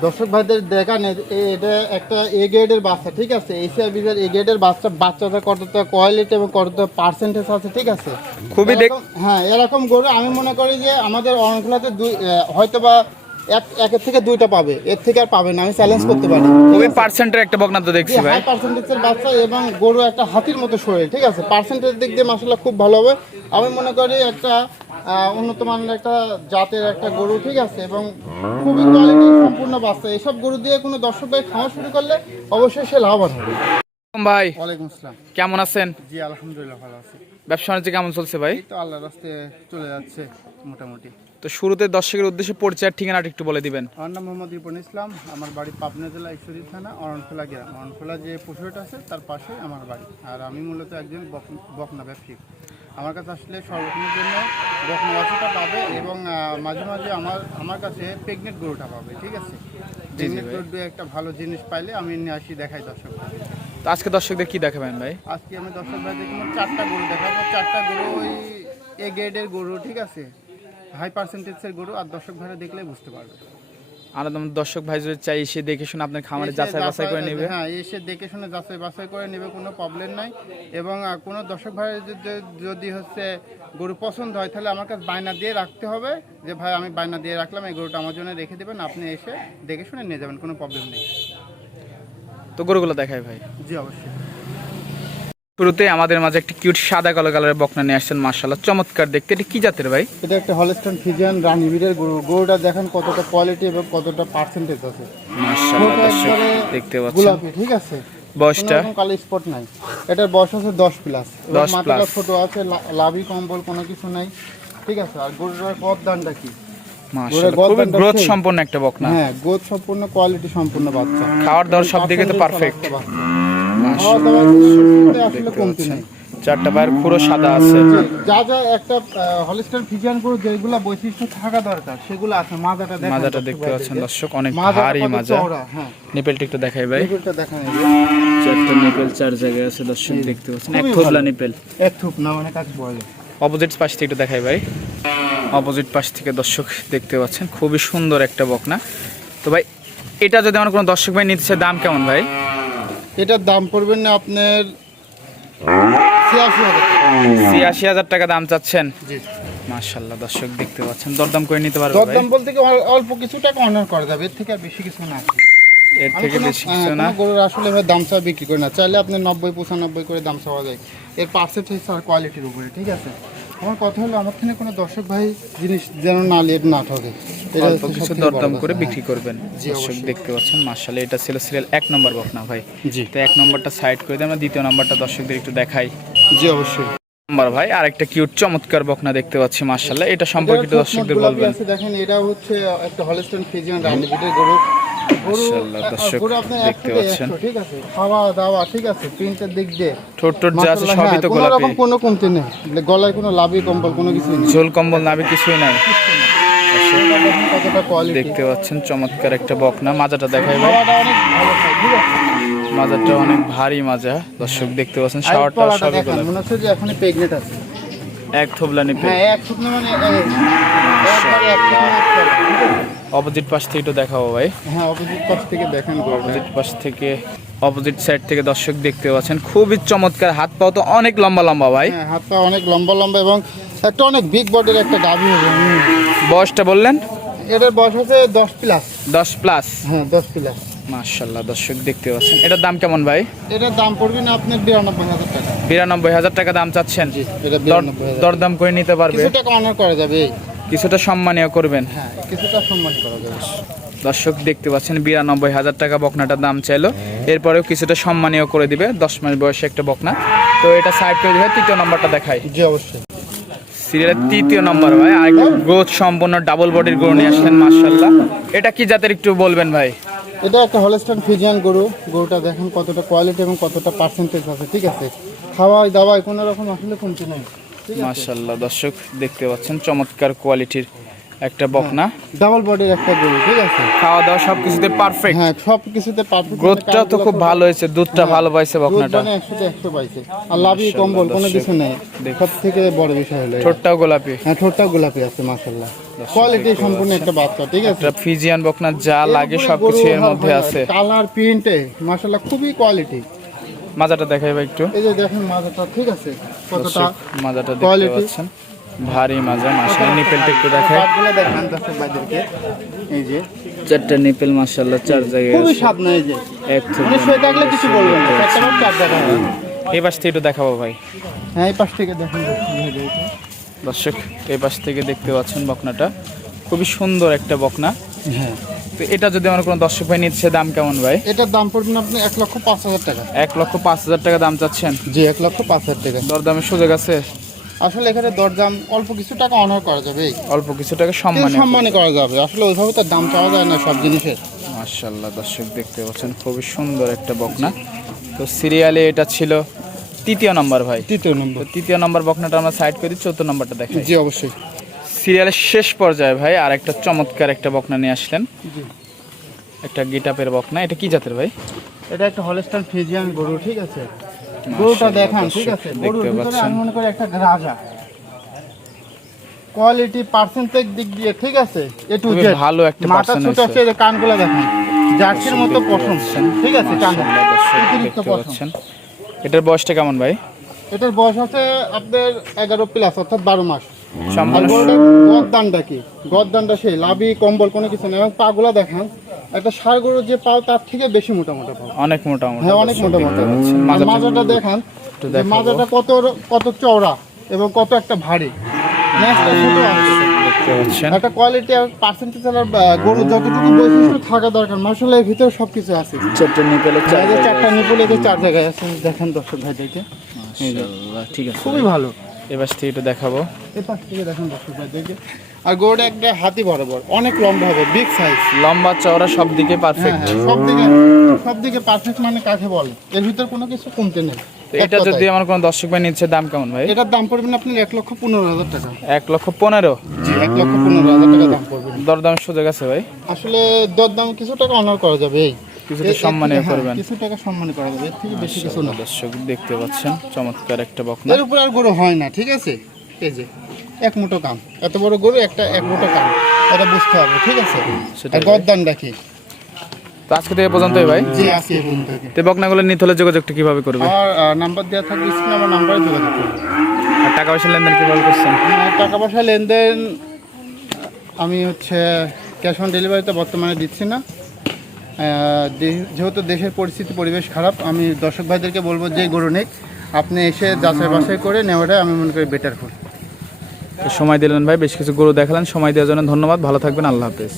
দর্শক ভাইদের দেখান এটা একটা এ গ্রেডের বাচ্চা ঠিক আছে? এশিয়া বিজের এ গ্রেডের বাচ্চা বাচ্চাটা কতটা কোয়ালিটি এবং কতটা পার্সেন্টেজ আছে ঠিক আছে? খুবই দেখ হ্যাঁ এরকম গরু আমি মনে করি যে আমাদের অনেকগুলোতে দুই হয়তো বা এক একের থেকে দুইটা পাবে এর থেকে আর পাবে না আমি চ্যালেঞ্জ করতে পারি। খুবই পার্সেন্টের একটা বকনা তো দেখছি ভাই। হাই পার্সেন্টেজের বাচ্চা এবং গরু একটা হাতির মতো শরীর ঠিক আছে? পার্সেন্টেজ দিক দিয়ে মাসাল্লাহ খুব ভালো হবে। আমি মনে করি একটা উন্নত মানের একটা জাতের একটা গরু ঠিক আছে? এবং খুবই কোয়ালিটি সম্পূর্ণ বাচ্চা। এসব গরু দিয়ে কোনো দর্শক ভাই খাওয়া শুরু করলে অবশ্যই সে লাভবান হবে। ভাই। ওয়ালাইকুম আসসালাম। কেমন আছেন? জি আলহামদুলিল্লাহ ভালো আছি। ব্যবসা বাণিজ্য কেমন চলছে ভাই? তো আল্লাহ রাস্তে চলে যাচ্ছে মোটামুটি। তো শুরুতে দর্শকের উদ্দেশ্যে পরিচয়ের ঠিকানাটা একটু বলে দিবেন। আমার নাম মোহাম্মদ রিপন ইসলাম আমার বাড়ি পাবনা জেলা ঈশ্বরী থানা অরণখোলা গ্রাম। অরণখোলা যে পুকুরটা আছে তার পাশে আমার বাড়ি। আর আমি মূলত একজন বক- বকনা ব্যবসায়ী। আমার কাছে আসলে সর্বক্ষণের জন্য বকনা বাচ্চাটা পাবে এবং মাঝে মাঝে আমার আমার কাছে প্রেগনেন্ট গরুটা পাবে ঠিক আছে? প্রেগনেন্ট গরু একটা ভালো জিনিস পাইলে আমি নিয়ে আসি দেখাই দর্শক তো আজকে দর্শকদের কি দেখাবেন ভাই? আজকে আমি দর্শক ভাই কোনো চারটা গরু দেখাবো। চারটা গরু ওই এ গ্রেডের গরু ঠিক আছে? হাই পার্সেন্টেজের গরু আর দর্শক ভাইরা দেখলেই বুঝতে পারবে। আর দর্শক ভাই যদি চাই এসে দেখে শুনে আপনার খামারে যাচাই বাছাই করে নেবে। হ্যাঁ এসে দেখে শুনে যাচাই বাছাই করে নেবে কোনো প্রবলেম নাই। এবং কোনো দর্শক ভাই যদি হচ্ছে গরু পছন্দ হয় তাহলে আমার কাছে বায়না দিয়ে রাখতে হবে যে ভাই আমি বায়না দিয়ে রাখলাম এই গরুটা আমার জন্য রেখে দেবেন আপনি এসে দেখে শুনে নিয়ে যাবেন কোনো প্রবলেম নেই। তো গরুগুলো দেখায় ভাই। জি অবশ্যই। শুরুতে আমাদের মাঝে একটি কিউট সাদা কালো কালারের বকনা নিয়ে আসছেন মার্শাল্লাহ চমৎকার দেখতে। এটা কি জাতের ভাই? এটা একটা হলস্টন ফিজিয়ান রানিবিরের গরু। গরুটা দেখেন কতটা কোয়ালিটি এবং কতটা পার্সেন্টেজ আছে। দেখতে পাচ্ছেন। গোলাপি ঠিক আছে? বয়সটা? কোনো কালো স্পট নাই। এটার বয়স আছে দশ প্লাস 10 মাথাটা plus। ছোট আছে লাভি কম্বল কোনো কিছু নাই। ঠিক আছে? আর গরুটার পথ দানটা কি খুবই গ্রোথ। সম্পন্ন একটা বকনা। হ্যাঁ গোদ সম্পূর্ণ কোয়ালিটি সম্পূর্ণ বাচ্চা। খাওয়ার দাওয়ার সব দিকে তো পারফেক্ট খাওয়া দাওয়ার কিছুতে আসলে কমতি নাই চারটা পায়ের পুরো সাদা আছে। যা যা একটা হলিস্টার ফিজিয়ান গরু যেগুলা বৈশিষ্ট্য থাকা দরকার সেগুলো আছে মাজাটা দেখেন মাজাটা দেখতে পাচ্ছেন দর্শক অনেক ভারী মাজা। হ্যাঁ। নিপেলটা একটু দেখাই ভাই। নিপেলটা দেখেন এই যে। চারটা নিপেল চার জায়গায় আছে দর্শক দেখতে পাচ্ছেন। এক খুবই নিপেল। এক থুপ না মানে কাজ বলে অপোজিট পাশ থেকে একটু দেখাই ভাই। অপোজিট পাশ থেকে দর্শক দেখতে পাচ্ছেন খুবই সুন্দর একটা বকনা। তো ভাই এটা যদি আমার কোনো দর্শক ভাই নিতে চায় দাম কেমন ভাই? এটার দাম পড়বে না আপনার ছিয়াশি হাজার টাকা। দাম চাচ্ছেন? জি। মার্শাল্লাহ দর্শক দেখতে পাচ্ছেন। দরদাম করে নিতে পারবে ভাই। দরদাম বলতে কি অল্প কিছু টাকা অনার করা যাবে এর থেকে আর বেশি কিছু না। এর থেকে বেশি হ্যাঁ, কিছু না গরুর আসলে এবার দাম চাওয়া বিক্রি করি না। চাইলে আপনি নব্বই পঁচানব্বই করে দাম চাওয়া যায়। এর পার্সেন্টেজ আর কোয়ালিটির উপরে ঠিক আছে? আমার কথা হলো আমার থেকে কোনো দর্শক ভাই জিনিস যেন না লেট না ঠকে। অল্প কিছু দরদাম করে হ্যাঁ। বিক্রি করবেন দর্শক দেখতে পাচ্ছেন মার্শাল্লাহ এটা ছিল সিরিয়াল এক নম্বর বকনা ভাই। জি। তো এক নম্বরটা সাইড করে দিয়ে আমরা দ্বিতীয় নম্বরটা দর্শকদের একটু দেখাই। জি অবশ্যই। নম্বর ভাই আর একটা কিউট চমৎকার বকনা দেখতে পাচ্ছি মার্শাল্লাহ এটা সম্পর্কে একটু এটার দর্শকদের বলবেন। দেখেন এটা হচ্ছে একটা হলস্টন ফিজিয়ান গরু। হ্যাঁ, গলায় কোনো লাভি কম্বল কোনো কিছু নেই। ঝোল কম্বল নাবি কিছুই নাই। দেখতে পাচ্ছেন চমৎকার একটা বকনা। মাজাটা দেখাই ভাই। মাজাটা অনেক ভারী মাজা। দর্শক দেখতে পাচ্ছেন শাওয়ারটা সবই দেখেন মনে হচ্ছে যে এখনই প্রেগনেন্ট আছে। এক থোবলা নিপে হ্যাঁ এক মানে অপোজিট পাশ থেকে একটু দেখাবো ভাই। হ্যাঁ অপোজিট পাশ থেকে দেখেন অপোজিট পাশ থেকে অপোজিট সাইড থেকে দর্শক দেখতে পাচ্ছেন। খুবই চমৎকার হাত পাও তো অনেক লম্বা লম্বা ভাই। হ্যাঁ হাতটা অনেক লম্বা লম্বা এবং একটা অনেক বিগ বডির একটা গাভী। বয়সটা বললেন? এটার বয়স হচ্ছে দশ প্লাস দশ প্লাস হ্যাঁ দশ প্লাস মার্শাল্লাহ দর্শক দেখতে পাচ্ছেন। এটার দাম কেমন ভাই? এটার দাম পড়বে না আপনার বিরানব্বই হাজার টাকা। বিরানব্বই হাজার টাকা দাম চাচ্ছেন? দরদাম করে নিতে পারবে? কিছু টাকা অনার করা যাবে কিছুটা সম্মানীয় করবেন? হ্যাঁ কিছুটা সম্মান করা যাবে। দর্শক দেখতে পাচ্ছেন বিরানব্বই হাজার টাকা বকনাটার দাম চাইলো। এরপরেও কিছুটা সম্মানীয় করে দিবে। দশ মাস বয়সে একটা বকনা। তো এটা সাইড করে দিবে তৃতীয় নম্বরটা দেখাই। জি অবশ্যই। সিরিয়ালের তৃতীয় নম্বর ভাই। আর গ্রোথ সম্পূর্ণ ডাবল বডির গরু নিয়ে আসলেন মার্শাল্লাহ এটা কি জাতের একটু বলবেন ভাই? এটা একটা হলস্টান ফিজিয়ান গরু। গরুটা দেখেন কতটা কোয়ালিটি এবং কতটা পার্সেন্টেজ আছে ঠিক আছে? খাওয়াই দাওয়াই কোনো রকম আসলে কমতি নেই মার্শাল্লাহ দর্শক দেখতে পাচ্ছেন চমৎকার কোয়ালিটির একটা বকনা। ডাবল বডির একটা গরু ঠিক আছে? খাওয়া দাওয়া সব কিছুতে পারফেক্ট হ্যাঁ সব কিছুতে পারফেক্ট গ্রোথটা তো খুব ভালো হয়েছে দুধটা ভালো পাইছে বকনাটা। মানে একশোতে একশো পাইছে। আর লাভি কম্বল কোনো কিছু নেই। সব থেকে বড় বিষয় হলো। ঠোঁটটাও গোলাপি। হ্যাঁ ঠোঁটটাও গোলাপি আছে মাসাল্লাহ কোয়ালিটি সম্পূর্ণ একটা বাচ্চা ঠিক আছে? একটা ফিজিয়ান বকনা যা লাগে সবকিছু এর মধ্যে আছে। কালার প্রিন্টে মাশাআল্লাহ খুবই কোয়ালিটি মাজাটা দেখাই ভাই একটু। এই যে দেখেন মাজাটা ঠিক আছে? কতটা মাজাটা দেখতে পাচ্ছেন। ভারী মাজা মাশাআল্লাহ। নিপেলটা একটু এই যে। চারটা নিপেল মাশাআল্লাহ চার জায়গায় খুবই আছে। স্বাদ না এই যে। এক থেকে মানে শুয়ে থাকলে কিছু বলবেন না। একটা চার এই পাশ থেকে একটু দেখাবো ভাই। হ্যাঁ এই পাশ থেকে দেখেন। দর্শক এই পাশ থেকে দেখতে পাচ্ছেন বকনাটা। খুবই সুন্দর একটা বকনা। হ্যাঁ। তো এটা যদি আমার কোনো দর্শক ভাই নিচ্ছে দাম কেমন ভাই? এটার দাম পড়বেন আপনি এক লক্ষ পাঁচ হাজার টাকা। এক লক্ষ পাঁচ হাজার টাকা দাম চাচ্ছেন? জি এক লক্ষ পাঁচ হাজার টাকা। দরদামের সুযোগ আছে? আসলে এখানে দরদাম অল্প কিছু টাকা অনার করা যাবে। অল্প কিছু টাকা সম্মানে সম্মানে করা যাবে। আসলে ওইভাবে তো দাম চাওয়া যায় না সব জিনিসের। মার্শাল্লাহ দর্শক দেখতে পাচ্ছেন খুবই সুন্দর একটা বকনা। তো সিরিয়ালে এটা ছিল তৃতীয় নম্বর ভাই। তৃতীয় নম্বর তৃতীয় নম্বর বকনাটা আমরা সাইড করি চতুর্থ নম্বরটা দেখাই। জি অবশ্যই। সিরিয়ালের শেষ পর্যায়ে ভাই আর একটা চমৎকার একটা বকনা নিয়ে আসলেন। একটা গিটাপের বকনা। এটা কি জাতের ভাই? এটা একটা হলস্টাইন ফ্রিজিয়ান গরু ঠিক আছে? গরুটা দেখান ঠিক আছে? গরুর ভিতরে আমি মনে করি একটা রাজা। কোয়ালিটি পার্সেন্টেজ দিক দিয়ে ঠিক আছে? এ টু খুবই জেড ভালো একটা মাথা ছোট। আছে কানগুলো দেখেন। জার্সির মতো পশম ঠিক আছে কান। অতিরিক্ত পশম এটার বয়সটা কেমন ভাই? এটার বয়স আছে আপনার এগারো প্লাস অর্থাৎ বারো মাস। সম্পূর্ণ কি? গরদানটা সেই লাভি কম্বল কোনো কিছু নেই। এবং পাগুলা দেখান। একটা ষাড় গরুর যে পাও তার থেকে বেশি মোটা মোটা পাও অনেক মোটা মোটা হ্যাঁ অনেক মোটা মোটা। মাজাটা দেখান মাজাটা কত কত চওড়া এবং কত একটা ভারী। একটা কোয়ালিটি আর পার্সেন্টেজ আর গরুর যতটুকু বৈশিষ্ট্য থাকা দরকার মাসাল্লাহ এর ভিতরে সব কিছু আছে। চারটে নিপেলে চার চারটা নিপুল যে চার জায়গায় আছে দেখেন দর্শক ভাইদেরকে। মাশাআল্লাহ, ঠিক আছে। খুবই ভালো। এবার থেকে একটু দেখাবো। পাশ থেকে দেখেন দর্শক ভাইদেরকে। আর গরুটা একটা হাতি বরাবর অনেক লম্বা হবে বিগ সাইজ লম্বা চওড়া সব দিকে হ্যাঁ পারফেক্ট হ্যাঁ সব দিকে সব দিকে পারফেক্ট মানে কাকে বলে? এর ভিতর কোনো কিছু কমতে নেই। এটা যদি আমার কোনো দর্শক ভাই নিচ্ছে দাম কেমন ভাই? এটার দাম পড়বেন আপনার এক লক্ষ পনেরো হাজার টাকা। এক লক্ষ পনেরো? জি এক লক্ষ পনেরো হাজার টাকা দাম পড়বে। দরদামের সুযোগ আছে ভাই? আসলে দরদাম কিছু টাকা অনার করা যাবে। এই কিছুটা সম্মানে হ্যাঁ, করবেন। কিছু টাকা সম্মানে করা যাবে। এর থেকে বেশি কিছু না। দর্শক দেখতে পাচ্ছেন চমৎকার একটা বকনা। এর উপর আর গরু হয় না ঠিক আছে? যে এক মুঠো কাম। এত বড় গরু একটা এক মুঠো কাম। এটা বুঝতে হবে ঠিক আছে? আর গরদান রাখি তো আজকে থেকে পর্যন্তই ভাই। জি আছে এই পর্যন্ত থেকে। তো বকনাগুলো নিতে হলে যোগাযোগটা কীভাবে করবে? আহ, নাম্বার দেওয়া থাকবে স্ক্রিনে আমার নাম্বারে যোগাযোগ করবে। আর টাকা পয়সা লেনদেন কীভাবে করছেন? টাকা পয়সা লেনদেন আমি হচ্ছে ক্যাশ অন ডেলিভারিতে বর্তমানে দিচ্ছি না। যেহেতু দেশের পরিস্থিতি পরিবেশ খারাপ আমি দর্শক ভাইদেরকে বলব যে গরু নেই আপনি এসে যাচাই বাছাই করে নেওয়াটাই আমি মনে করি বেটার তো সময় দিলেন ভাই, বেশ কিছু গরু দেখালেন, সময় দেওয়ার জন্য ধন্যবাদ, ভালো থাকবেন, আল্লাহ হাফেজ।